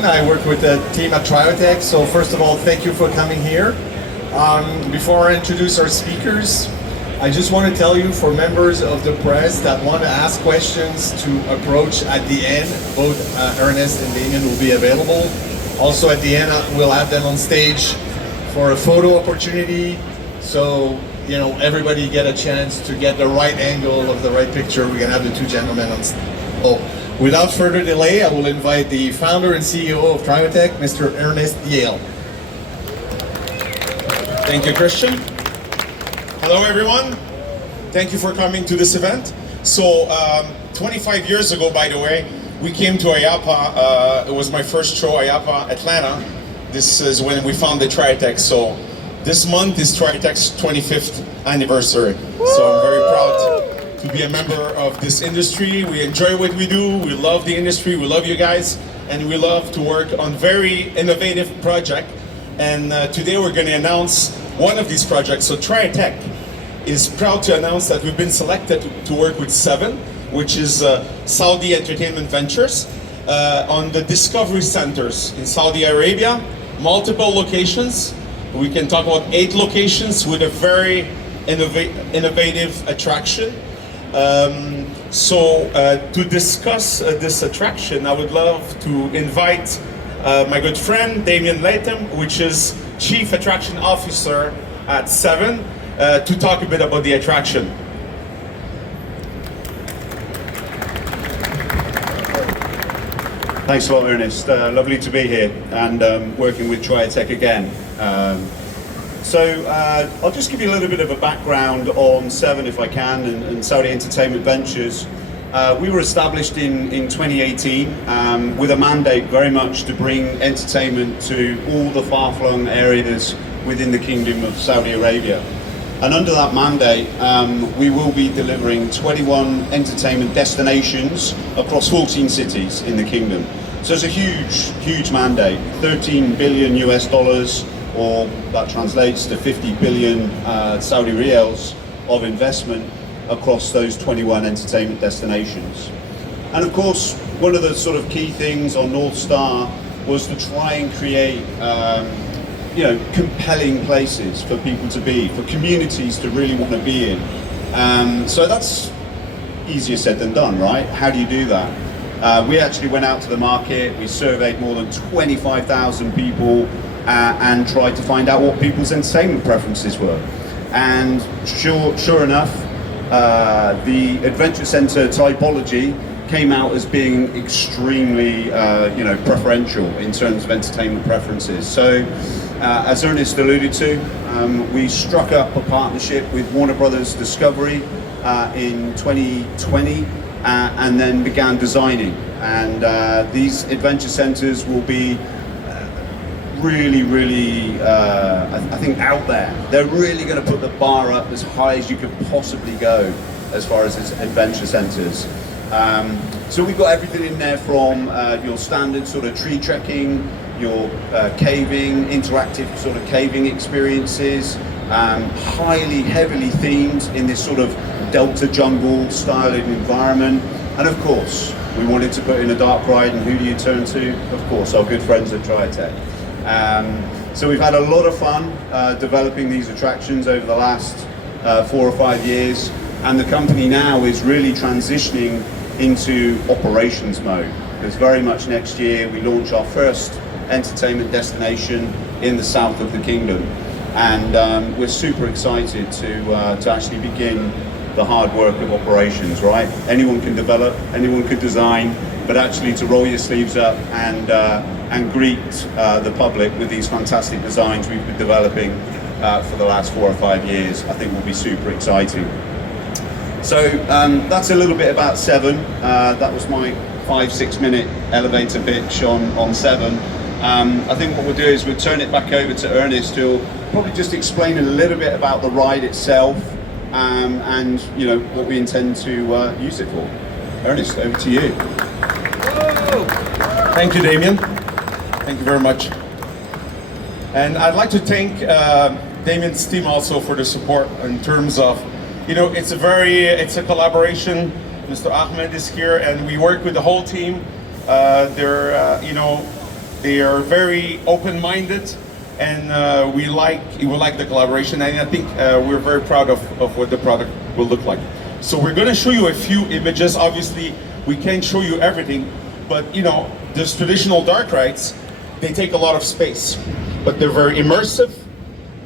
Damien. I work with the team at Triotech. So first of all, thank you for coming here. Before I introduce our speakers, I just want to tell you, for members of the press that want to ask questions, to approach at the end. Both Ernest and Damien will be available. Also at the end, we'll have them on stage for a photo opportunity. So, you know, everybody get a chance to get the right angle of the right picture. We're gonna have the two gentlemen on stage. Oh, without further delay, I will invite the founder and CEO of Triotech, Mr. Ernest Yale. Thank you, Christian. Hello, everyone. Thank you for coming to this event. So, 25 years ago, by the way, we came to IAAPA. It was my first show, IAAPA Atlanta. This is when we founded Triotech. So, this month is Triotech's 25th anniversary. So, I'm very proud to be a member of this industry. We enjoy what we do. We love the industry. We love you guys. And we love to work on very innovative projects. And today we're going to announce one of these projects. So Triotech is proud to announce that we've been selected to work with Seven, which is Saudi Entertainment Ventures, on the Discovery Centers in Saudi Arabia, multiple locations. We can talk about 8 locations with a very innovative attraction. To discuss this attraction, I would love to invite my good friend Damien Latham, which is Chief Attraction Officer at Seven, to talk a bit about the attraction. Thanks a lot, Ernest. Lovely to be here and working with Triotech again. I'll just give you a little bit of a background on Seven, if I can, and Saudi Entertainment Ventures. We were established in 2018 with a mandate very much to bring entertainment to all the far-flung areas within the Kingdom of Saudi Arabia. And under that mandate, we will be delivering 21 entertainment destinations across 14 cities in the Kingdom. So it's a huge, huge mandate, 13 billion US dollars, or that translates to 50 billion Saudi riyals of investment across those 21 entertainment destinations. And of course, one of the sort of key things on North Star was to try and create compelling places for people to be, for communities to really want to be in. So that's easier said than done, right? How do you do that? We actually went out to the market, we surveyed more than 25,000 people and tried to find out what people's entertainment preferences were. And sure enough, the Adventure Centre typology came out as being extremely preferential in terms of entertainment preferences. So as Ernest alluded to, we struck up a partnership with Warner Brothers Discovery in 2020 and then began designing. And these adventure centres will be really, I think, out there. They're really going to put the bar up as high as you could possibly go as far as adventure centres. So we've got everything in there from your standard sort of tree trekking, your caving, interactive sort of caving experiences, heavily themed in this sort of delta jungle style environment. And of course, we wanted to put in a dark ride, and who do you turn to? Of course, our good friends at Triotech. So we've had a lot of fun developing these attractions over the last 4 or 5 years, and the company now is really transitioning into operations mode, because very much next year we launch our first entertainment destination in the south of the kingdom, and we're super excited to actually begin the hard work of operations, right? Anyone can develop, anyone could design, but actually to roll your sleeves up and greet the public with these fantastic designs we've been developing for the last 4 or 5 years, I think will be super exciting. So that's a little bit about Seven. That was my 5-6 minute elevator pitch on Seven. I think what we'll do is we'll turn it back over to Ernest, who'll probably just explain a little bit about the ride itself and what we intend to use it for. Ernest, over to you. Whoa. Thank you, Damien. Thank you very much. And I'd like to thank Damien's team also for the support in terms of, it's a collaboration. Mr. Ahmed is here, and we work with the whole team. They're, They are very open-minded, and we like the collaboration. And I think we're very proud of what the product will look like. So we're going to show you a few images. Obviously, we can't show you everything, but you know, these traditional dark rides, they take a lot of space, but they're very immersive.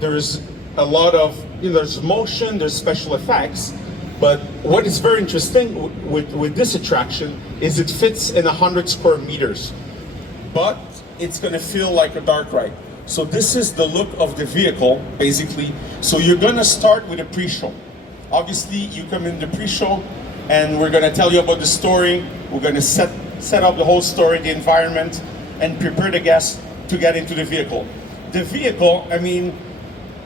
There's a lot of, you know, there's motion, there's special effects. But what is very interesting with this attraction is it fits in 100 square meters, but it's going to feel like a dark ride. So this is the look of the vehicle, basically. So you're going to start with a pre-show. Obviously, you come in the pre-show, and we're going to tell you about the story. We're going to set up the whole story, the environment, and prepare the guests to get into the vehicle. The vehicle, I mean,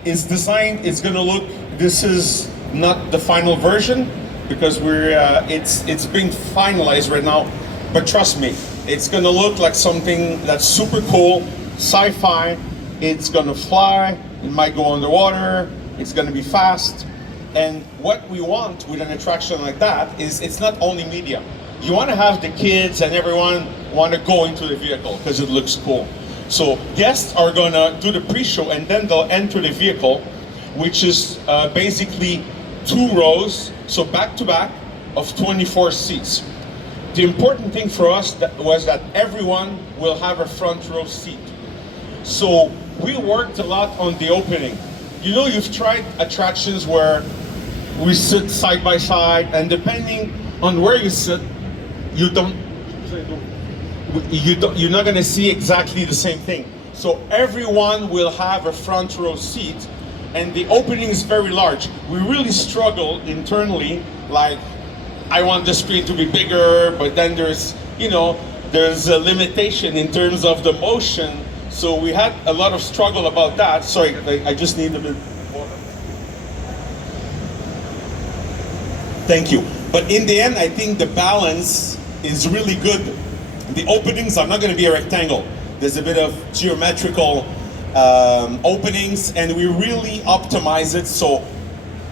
is designed. It's going to look. This is not the final version because it's being finalized right now. But trust me, it's going to look like something that's super cool, sci-fi. It's going to fly. It might go underwater. It's going to be fast. And what we want with an attraction like that is it's not only media. You want to have the kids and everyone want to go into the vehicle because it looks cool. So guests are going to do the pre-show and then they'll enter the vehicle, which is basically 2 rows, so back to back of 24 seats. The important thing for us was that everyone will have a front row seat. So we worked a lot on the opening. You know, you've tried attractions where we sit side by side, and depending on where you sit, you're not going to see exactly the same thing. So everyone will have a front row seat, and the opening is very large. We really struggle internally, like, I want the screen to be bigger, but then there's a limitation in terms of the motion. So we had a lot of struggle about that. Sorry, I just need a bit of water. Thank you. But in the end, I think the balance is really good. The openings are not going to be a rectangle. There's a bit of geometrical openings, and we really optimize it so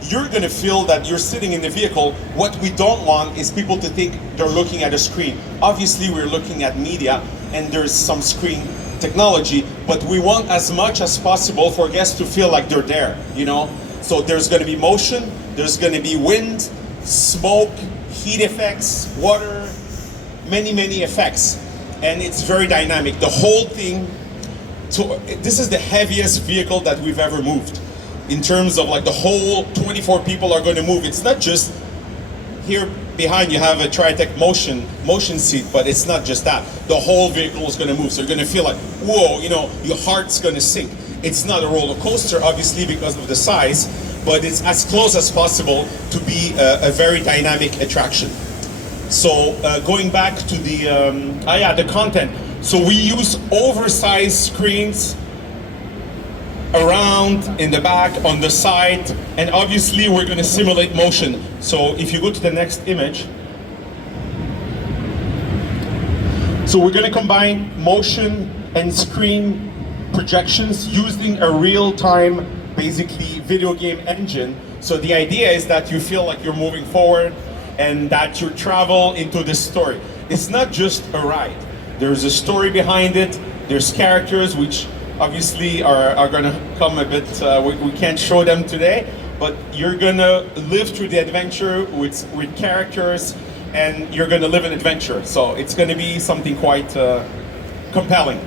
you're going to feel that you're sitting in the vehicle. What we don't want is people to think they're looking at a screen. Obviously, we're looking at media, and there's some screen technology, but we want as much as possible for guests to feel like they're there, you know? So there's going to be motion, there's going to be wind, smoke, heat effects, water, many effects, and it's very dynamic. The whole thing, this is the heaviest vehicle that we've ever moved. In terms of like the whole 24 people are going to move. It's not just here behind you have a Triotech motion seat, but it's not just that. The whole vehicle is going to move. So you're going to feel like, whoa, you know, your heart's going to sink. It's not a roller coaster, obviously, because of the size, but it's as close as possible to be a very dynamic attraction. So going back to the content. So we use oversized screens around, in the back, on the side, and obviously we're going to simulate motion. So if you go to the next image, so we're going to combine motion and screen projections using a real-time, basically, video game engine. So the idea is that you feel like you're moving forward and that you travel into this story. It's not just a ride. There's a story behind it. There's characters which obviously are going to come a bit, we can't show them today, but you're going to live through the adventure with characters, and you're going to live an adventure. So it's going to be something quite compelling.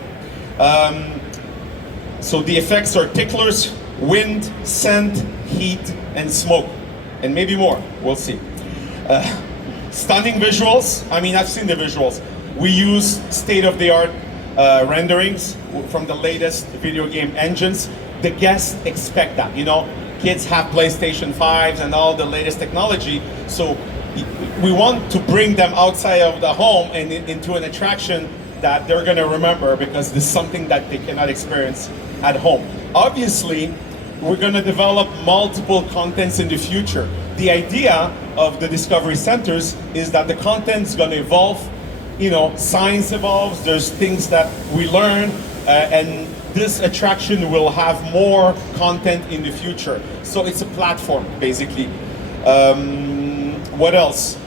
So the effects are ticklers, wind, scent, heat, and smoke, and maybe more, we'll see. Stunning visuals. I mean, I've seen the visuals. We use state-of-the-art renderings from the latest video game engines. The guests expect that, you know. Kids have PlayStation 5s and all the latest technology, so we want to bring them outside of the home and into an attraction that they're going to remember, because this is something that they cannot experience at home. Obviously, we're going to develop multiple contents in the future. The idea of the Discovery Centers is that the content is going to evolve. You know, science evolves, there's things that we learn, and this attraction will have more content in the future. So it's a platform, basically. What else?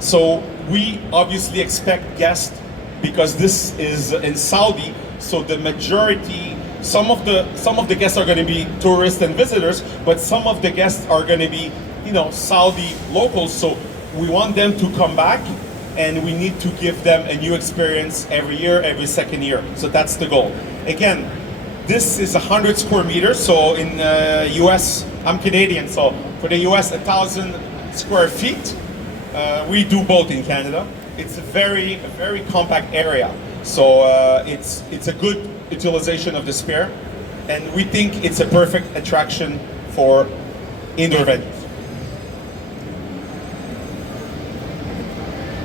So we obviously expect guests because this is in Saudi, so the majority, some of the guests are going to be tourists and visitors, but some of the guests are going to be, Saudi locals. So we want them to come back, and we need to give them a new experience every year, every second year. So that's the goal. Again, this is 100 square meters. So in US, I'm Canadian, so for the US, 1,000 square feet. We do both in Canada. It's a very compact area. So it's a good utilization of the spare, and we think it's a perfect attraction for indoor venues.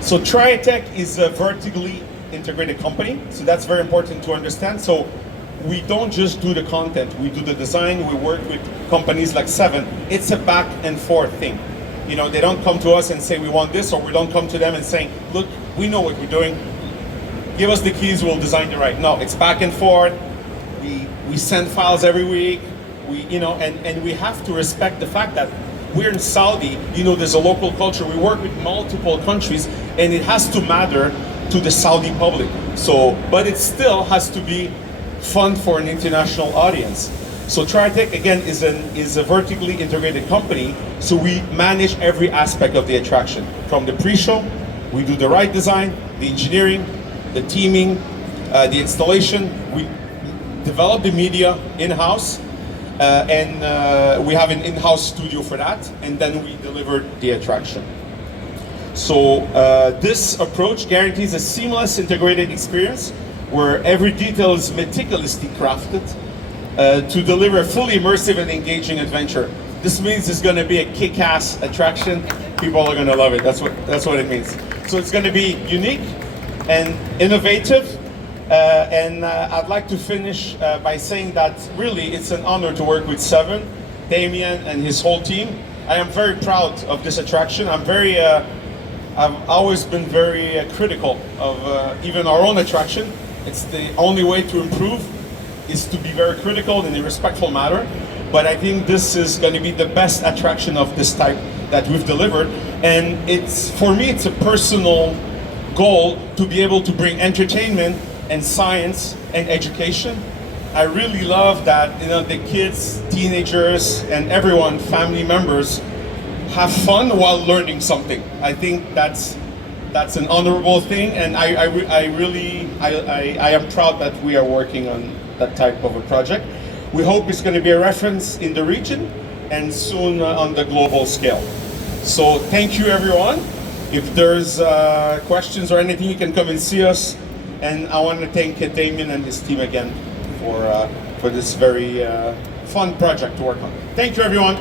So Triotech is a vertically integrated company, so that's very important to understand. So we don't just do the content, we do the design, we work with companies like Seven. It's a back and forth thing. They don't come to us and say we want this, or we don't come to them and saying, look, we know what we're doing, give us the keys, we'll design it right. No, it's back and forth. We send files every week, and we have to respect the fact that we're in Saudi, there's a local culture. We work with multiple countries, and it has to matter to the Saudi public. So, but it still has to be fun for an international audience. So Triotech, again, is a vertically integrated company, so we manage every aspect of the attraction. From the pre-show, we do the ride design, the engineering, the teaming, the installation. We develop the media in-house, and we have an in-house studio for that, and then we deliver the attraction. So this approach guarantees a seamless integrated experience where every detail is meticulously crafted to deliver a fully immersive and engaging adventure. This means it's going to be a kick-ass attraction. People are going to love it. That's what it means. So it's going to be unique and innovative. And I'd like to finish by saying that really it's an honor to work with Seven, Damien, and his whole team. I am very proud of this attraction. I've always been very critical of even our own attraction. It's the only way to improve is to be very critical in a respectful manner. But I think this is going to be the best attraction of this type that we've delivered. And for me, it's a personal goal to be able to bring entertainment and science and education. I really love that the kids, teenagers, and everyone, family members, have fun while learning something. I think that's an honorable thing, and I am proud that we are working on that type of a project. We hope it's going to be a reference in the region and soon on the global scale. So thank you, everyone. If there's questions or anything, you can come and see us. And I want to thank Damien and his team again for this very fun project to work on. Thank you, everyone.